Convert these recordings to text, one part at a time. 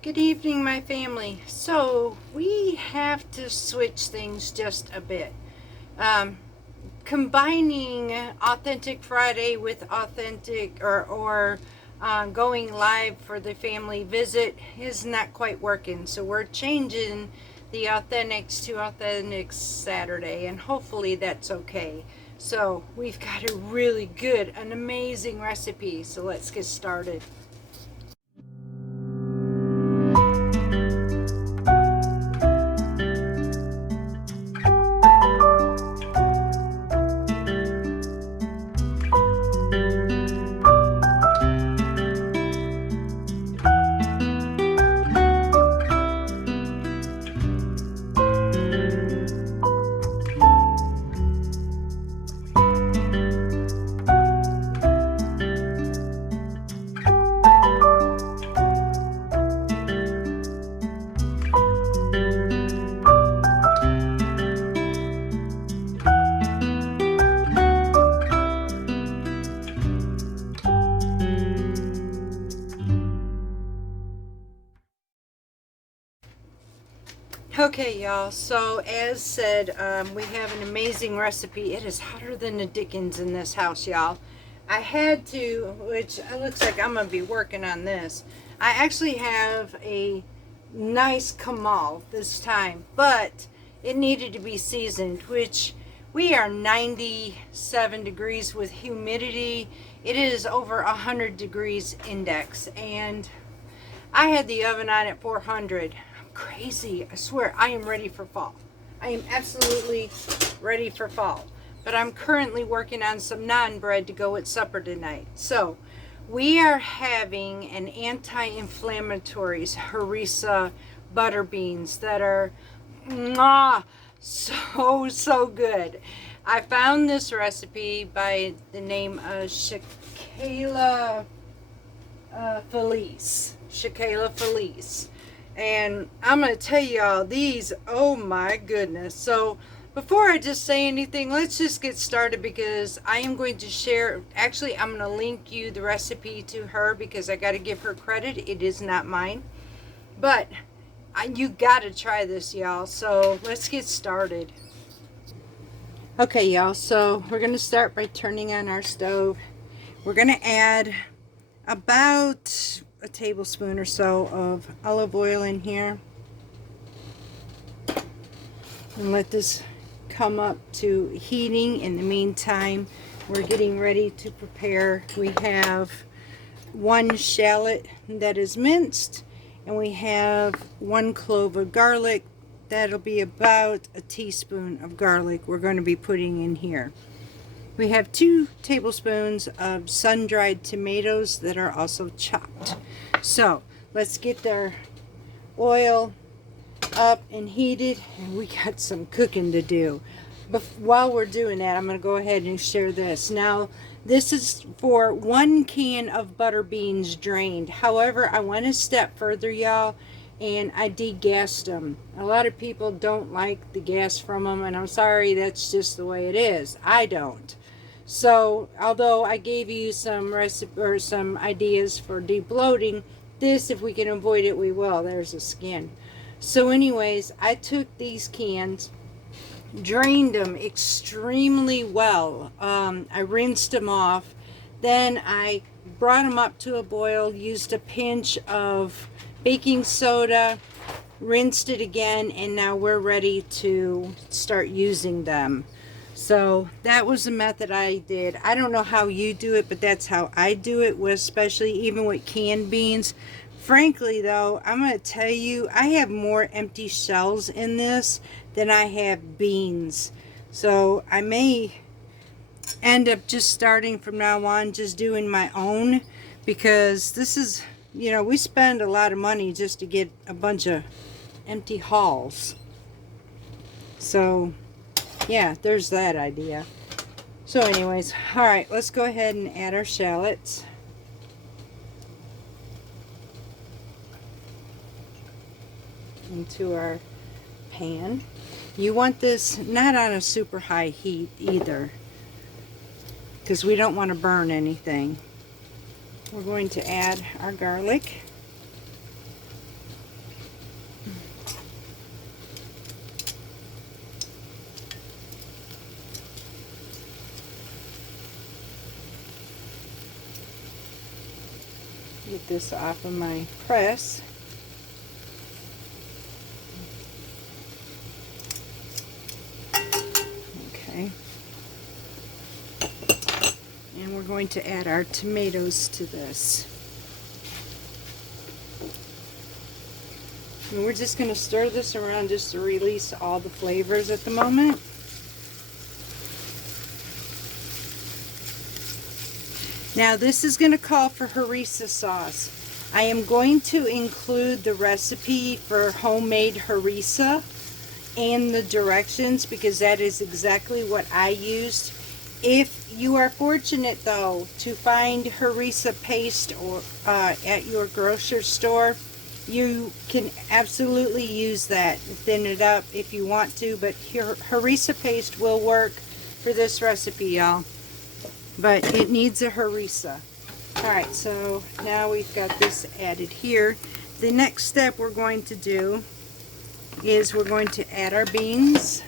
Good evening, my family. So we have to switch things just a bit. Um, Combining Authentic Friday with authentic or going live for the family visit is not quite working. So we're changing the Authentics to Authentic Saturday, and hopefully that's okay. So we've got a really good, an amazing recipe. So let's get started. Okay, y'all. So, as said, we have an amazing recipe. It is hotter than the dickens in this house, y'all. I had to, which it looks like I'm going to be working on this. I actually have a nice kamal this time, but it needed to be seasoned, which we are 97 degrees with humidity. It is over 100 degrees index, and I had the oven on at 400. I'm crazy. I swear, I am ready for fall. I am absolutely ready for fall. But I'm currently working on some naan bread to go at supper tonight. So, we are having an anti-inflammatories Harrissa Butterbeans that are so good. I found this recipe by the name of Shakayla Felice. And I'm going to tell y'all these, oh my goodness. So before I just say anything, let's just get started because I am going to share, actually I'm going to link you the recipe to her because I got to give her credit. It is not mine. But you got to try this, y'all. So let's get started. Okay, y'all. So we're going to start by turning on our stove. We're going to add about a tablespoon or so of olive oil in here and let this come up to heating. In the meantime, we're getting ready to prepare. We have one shallot that is minced, and we have one clove of garlic. That'll be about a teaspoon of garlic we're going to be putting in here. We have 2 tablespoons of sun-dried tomatoes that are also chopped. So let's get their oil up and heated, and we got some cooking to do. But while we're doing that, I'm going to go ahead and share this. Now, this is for 1 can of butter beans drained. However, I went a step further, y'all, and I degassed them. A lot of people don't like the gas from them, and I'm sorry, that's just the way it is. I don't. So, although I gave you some recipe or some ideas for debloating, this, if we can avoid it, we will. There's the skin. So anyways, I took these cans, drained them extremely well. I rinsed them off. Then I brought them up to a boil, used a pinch of baking soda, rinsed it again, and now we're ready to start using them. So that was the method I did. I don't know how you do it, but that's how I do it, with especially even with canned beans. Frankly though, I'm going to tell you, I have more empty shells in this than I have beans. So I may end up just starting from now on just doing my own, because this is, you know, we spend a lot of money just to get a bunch of empty hulls. So yeah, there's that idea. So anyways, all right, let's go ahead and add our shallots. Into our pan. You want this not on a super high heat either, because we don't want to burn anything. We're going to add our garlic. Get this off of my press. Okay. And we're going to add our tomatoes to this. And we're just going to stir this around just to release all the flavors at the moment. Now this is going to call for harissa sauce. I am going to include the recipe for homemade harissa and the directions because that is exactly what I used. If you are fortunate though to find harissa paste or at your grocery store, you can absolutely use that. Thin it up if you want to, but harissa paste will work for this recipe, y'all. But it needs a harissa. Alright, so now we've got this added here. The next step we're going to do is we're going to add our beans.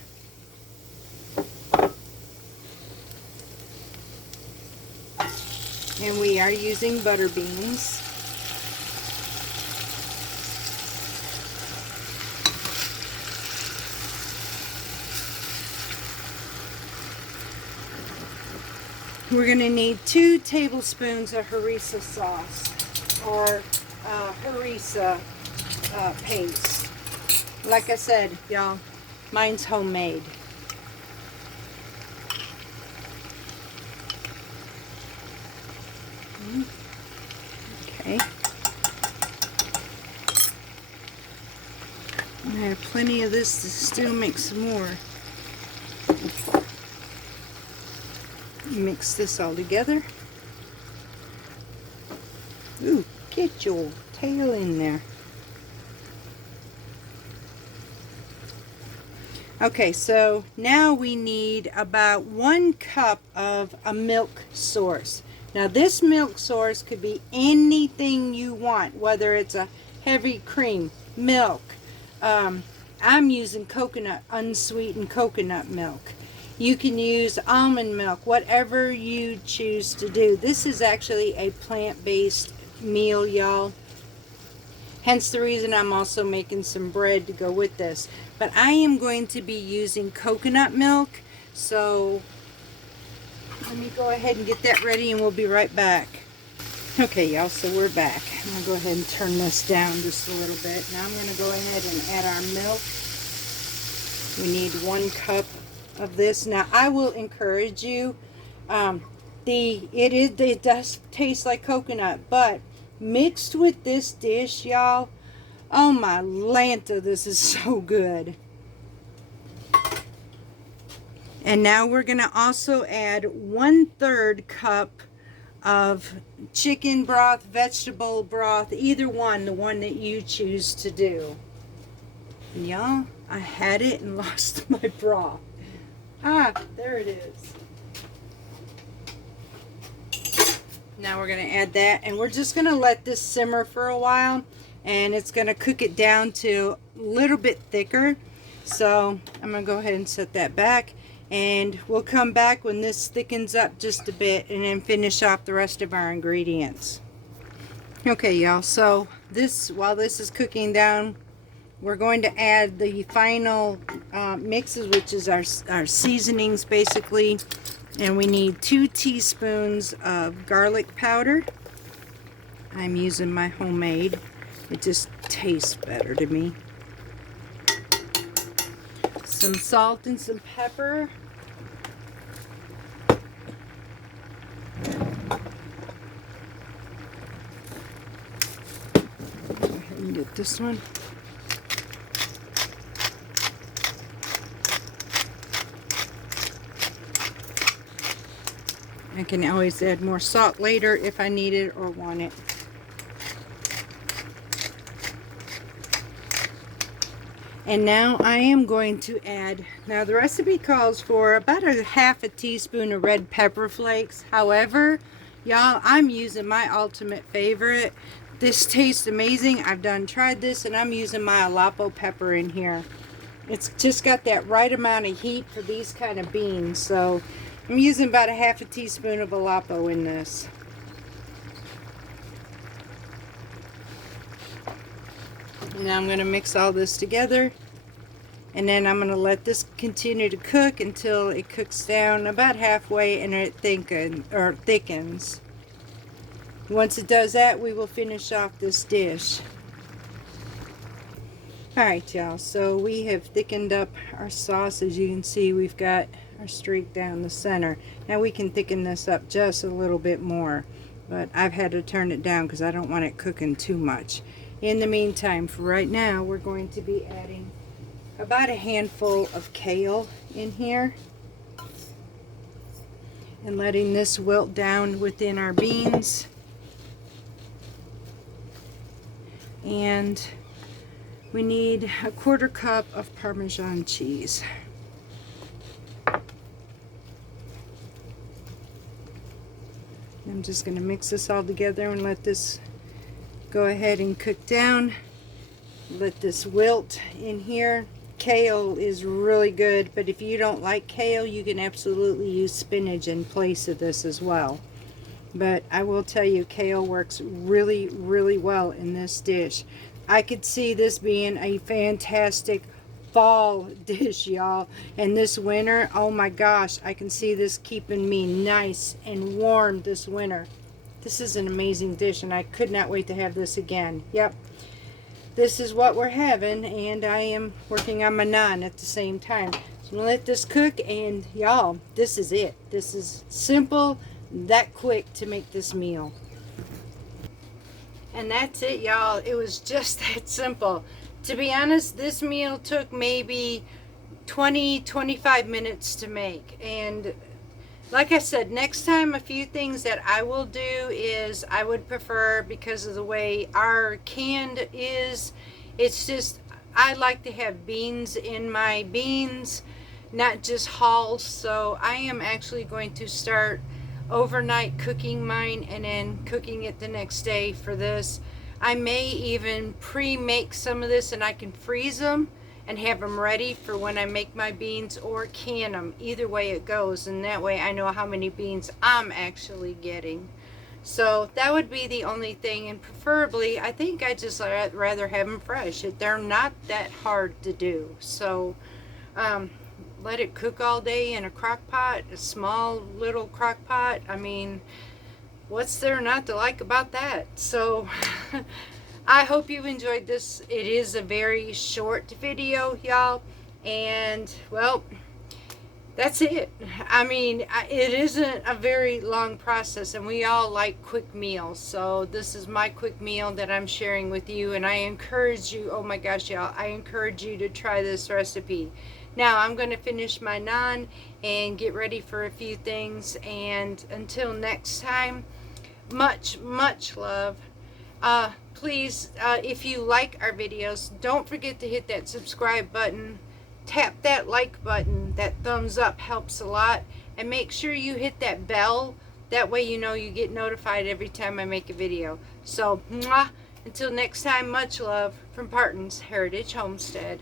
And we are using butter beans. We're going to need 2 tablespoons of harissa sauce or harissa paste. Like I said, y'all, mine's homemade. Okay. I have plenty of this to still make some more. Mix this all together. Ooh, get your tail in there. Okay, so now we need about 1 cup of a milk source. Now this milk source could be anything you want, whether it's a heavy cream, milk. I'm using coconut, unsweetened coconut milk. You can use almond milk, whatever you choose to do. This is actually a plant-based meal, y'all. Hence the reason I'm also making some bread to go with this. But I am going to be using coconut milk. So let me go ahead and get that ready and we'll be right back. Okay, y'all, so we're back. I'm going to go ahead and turn this down just a little bit. Now I'm going to go ahead and add our milk. We need 1 cup of this. Now I will encourage you, it does taste like coconut, but mixed with this dish, y'all, oh my Lanta, this is so good. And now we're gonna also add 1/3 cup of chicken broth, vegetable broth, either one, the one that you choose to do. And y'all, I had it and lost my broth. Ah, there it is. Now we're going to add that, and we're just going to let this simmer for a while, and it's going to cook it down to a little bit thicker. So I'm going to go ahead and set that back, and we'll come back when this thickens up just a bit and then finish off the rest of our ingredients. Okay, y'all, so while this is cooking down, we're going to add the final mixes, which is our seasonings basically. And we need 2 teaspoons of garlic powder. I'm using my homemade. It just tastes better to me. Some salt and some pepper. Go ahead and get this one. I can always add more salt later if I need it or want it. And now I am going to add, now the recipe calls for about a 1/2 teaspoon of red pepper flakes. However, y'all, I'm using my ultimate favorite. This tastes amazing. I've tried this, and I'm using my Alapo pepper in here. It's just got that right amount of heat for these kind of beans. So I'm using about a 1/2 teaspoon of Alapo in this. Now I'm going to mix all this together, and then I'm going to let this continue to cook until it cooks down about halfway and it thickens. Once it does that, we will finish off this dish. Alright y'all, so we have thickened up our sauce. As you can see, we've got our streak down the center. Now we can thicken this up just a little bit more, but I've had to turn it down because I don't want it cooking too much. In the meantime, for right now, we're going to be adding about a handful of kale in here and letting this wilt down within our beans. And we need a 1/4 cup of Parmesan cheese. I'm just going to mix this all together and let this go ahead and cook down. Let this wilt in here. Kale is really good, but if you don't like kale, you can absolutely use spinach in place of this as well. But I will tell you, kale works really, really well in this dish. I could see this being a fantastic fall dish, y'all. And this winter, oh my gosh, I can see this keeping me nice and warm this winter. This is an amazing dish, and I could not wait to have this again. Yep, this is what we're having, and I am working on my naan at the same time. So I'm gonna let this cook, and y'all, this is it. This is simple, that quick to make this meal. And that's it, y'all. It was just that simple. To be honest, this meal took maybe 20-25 minutes to make. And like I said, next time, a few things that I will do is I would prefer, because of the way our canned is, it's just, I like to have beans in my beans, not just hulls. So I am actually going to start overnight cooking mine and then cooking it the next day for this. I may even pre-make some of this, and I can freeze them and have them ready for when I make my beans, or can them. Either way it goes, and that way I know how many beans I'm actually getting. So that would be the only thing, and preferably I think I just rather have them fresh. They're not that hard to do. So let it cook all day in a crock pot, a small little crock pot. I mean, what's there not to like about that? So I hope you enjoyed this. It is a very short video, y'all, and well, that's it. I mean, it isn't a very long process, and we all like quick meals. So this is my quick meal that I'm sharing with you, and I encourage you, oh my gosh, y'all, I encourage you to try this recipe. Now I'm going to finish my naan and get ready for a few things, and until next time, much love. Please, if you like our videos, don't forget to hit that subscribe button, tap that like button. That thumbs up helps a lot, and make sure you hit that bell. That way you know you get notified every time I make a video. So mwah, until next time, much love from Parton's Heritage Homestead.